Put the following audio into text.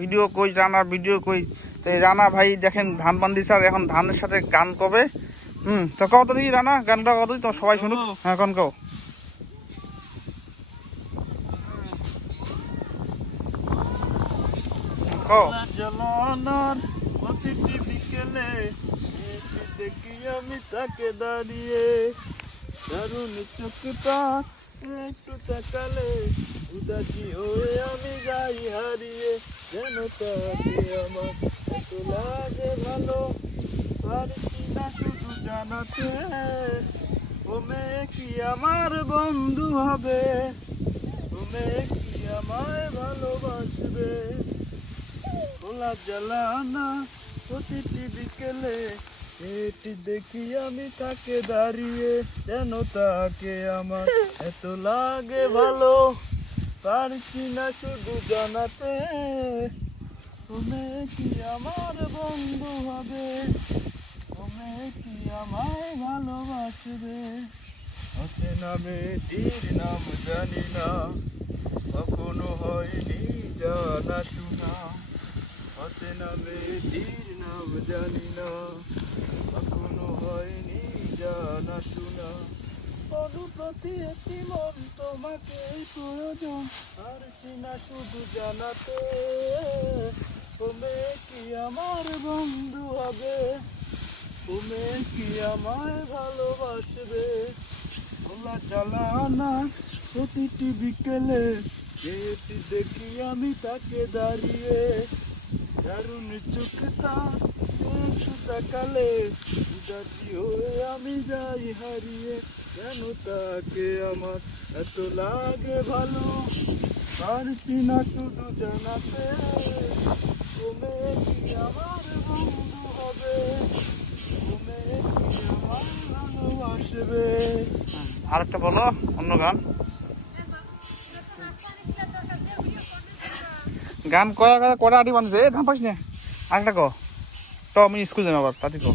Video কই রানার video কই? তো এই রানা ভাই দেখেন ধান বান্দি স্যার এখন ধানের সাথে গান কবে হুম তো কত দেখি রানা গানটা কত তো সবাই শুনুক। হ্যাঁ কোন কও। কও। প্রতিটি বিকেলে দেখি আমি তাকে দাঁড়িয়ে। দারুণ চোখটা একটু তাকালে উদাসী হয়ে আমি যাই হারিয়ে। যেন তাকে আমার এত লাগে ভালো পারছি না শুধু জানাতে? ও মেয়ে কি আমার বন্ধু হবে? ও মেয়ে কি আমায় ভালোবাসবে? খোলা জ্বালানা প্রতিটি বিকেলে এটি দেখি আমি তাকে দাঁড়িয়ে, যেন তাকে আমার এত লাগে ভালো। পারছি না শুধু জানাতে তুমি কি আমার বন্ধু হবে? তুমি কি আমায় ভালোবাসবে? নামে তীর নাম জানি না, কখনো হয়নি জানা শোনা। নামে তীর নাম জানি না কখনো হয়নি জানা শোনা অনুপ্রতি একটি মন তোমাকে প্রয়োজন আর না শুধু জানাতে তুমি কি আমার বন্ধু হবে তুমি কি আমায় ভালোবাসবে খোলা চালানা প্রতিটি বিকেলে দেখি আমি তাকে দাঁড়িয়ে দারুণ চোখটা একটু তাকালে হয়ে আমি যাই হারিয়ে, কেন তাকে আমার এত লাগে ভালো? পারছি না শুধু জানাতে তুমি কি আমার বন্ধু হবে? তুমি কি আমার ভালোবাসবে? আরেকটা বলো, অন্য গান। গান কয়া কথা কটা আটি বানছে, এ ধান পাস না? আরেকটা ক। তো, আমি স্কুল যাম আবার তাতে কো।